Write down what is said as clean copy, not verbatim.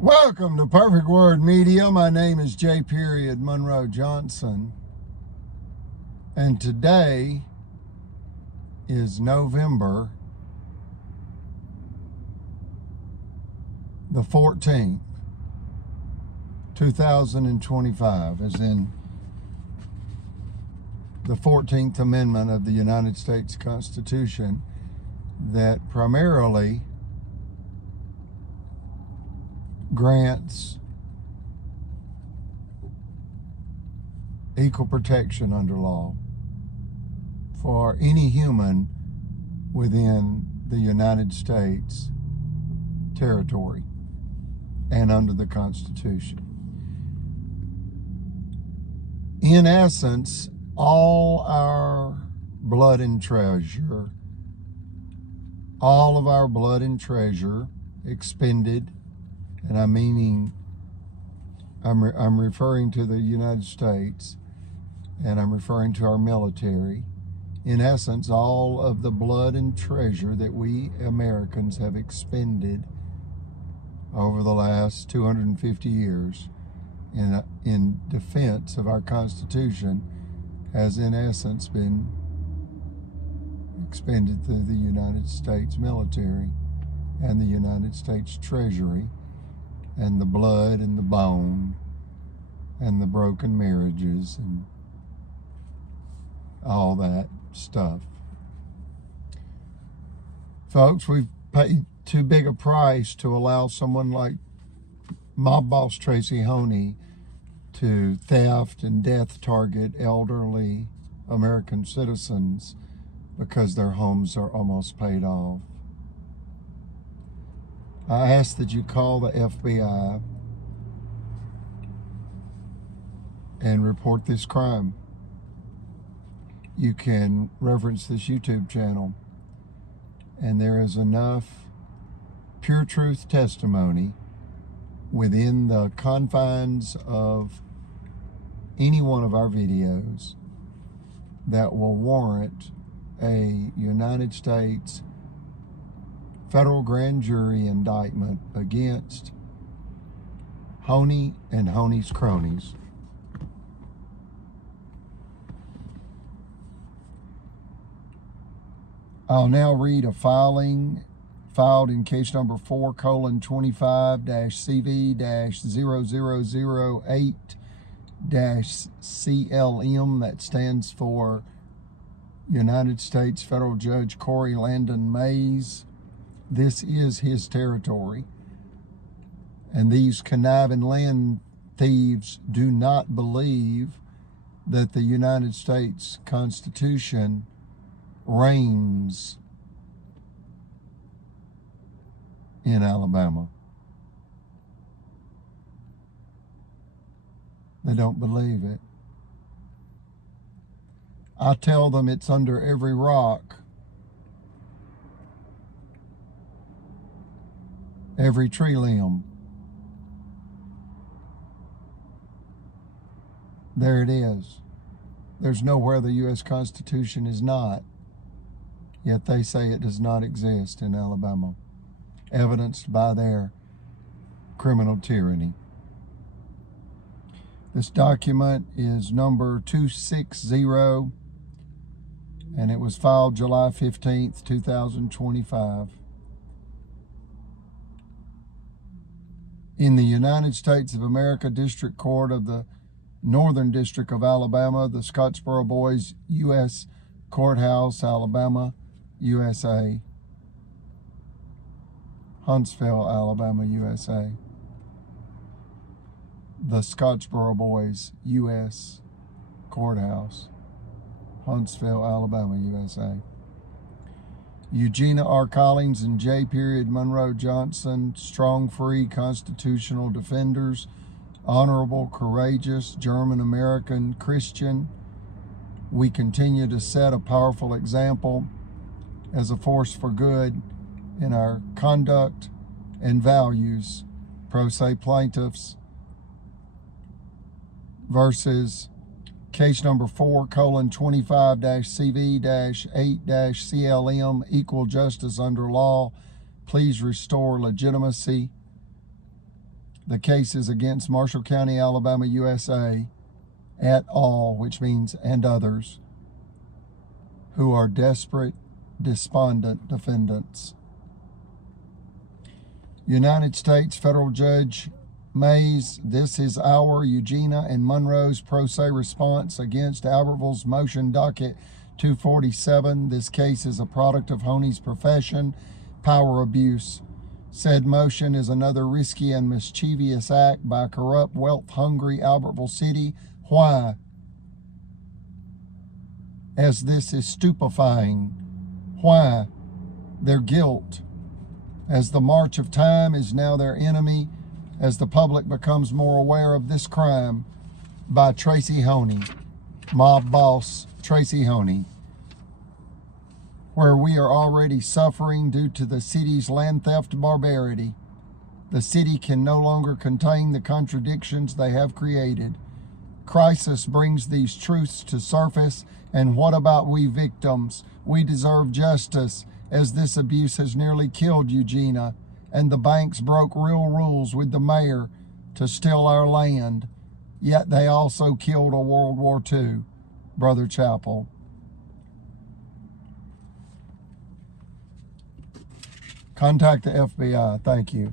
Welcome to Perfect Word Media. My name is J. Monroe Johnson, and today is November the 14th, 2025, as in the 14th Amendment of the United States Constitution that primarily grants equal protection under law for any human within the United States territory and under the Constitution. In essence, all our blood and treasure, expended, and I'm referring to the United States, and I'm referring to our military. In essence, all of the blood and treasure that we Americans have expended over the last 250 years in defense of our Constitution has in essence been expended through the United States military and the United States Treasury, and the blood and the bone and the broken marriages and all that stuff. Folks, we've paid too big a price to allow someone like mob boss Tracy Honey to theft and death target elderly American citizens because their homes are almost paid off. I ask that you call the FBI and report this crime. You can reference this YouTube channel, and there is enough pure truth testimony within the confines of any one of our videos that will warrant a United States federal grand jury indictment against Honey and Honey's cronies. I'll now read a filing filed in case number 4:25-CV-0008-CLM. That stands for United States Federal Judge Corey Landon Mays. This is his territory, and these conniving land thieves do not believe that the United States Constitution reigns in Alabama. They don't believe it. I tell them it's under every rock, every tree limb. There it is. There's nowhere the U.S. Constitution is not, yet they say it does not exist in Alabama, evidenced by their criminal tyranny. This document is number 260, and it was filed July 15th, 2025. In the United States of America District Court of the Northern District of Alabama, the Scottsboro Boys U.S. Courthouse, Alabama, USA. Huntsville, Alabama, USA. The Scottsboro Boys U.S. Courthouse, Huntsville, Alabama, USA. Eugenia R. Collins and J. Monroe Johnson, strong, free, constitutional defenders, honorable, courageous, German-American Christian. We continue to set a powerful example as a force for good in our conduct and values. Pro se plaintiffs versus case number 4:25-CV-8-CLM, equal justice under law. Please restore legitimacy. The case is against Marshall County, Alabama, USA, et al., which means and others, who are desperate, despondent defendants. United States Federal Judge Mays, this is our Eugenia and Monroe's pro se response against Albertville's motion docket 247. This case is a product of Honey's profession, power abuse. Said motion is another risky and mischievous act by corrupt, wealth-hungry Albertville City. Why? As this is stupefying. Why? Their guilt, as the march of time is now their enemy, as the public becomes more aware of this crime by Tracy Honey, mob boss Tracy Honey, where we are already suffering due to the city's land theft barbarity. The city can no longer contain the contradictions they have created. Crisis brings these truths to surface, and what about we victims? We deserve justice, as this abuse has nearly killed Eugenia, and the banks broke real rules with the mayor to steal our land, yet they also killed a World War II. Brother Chapel. Contact the FBI. Thank you.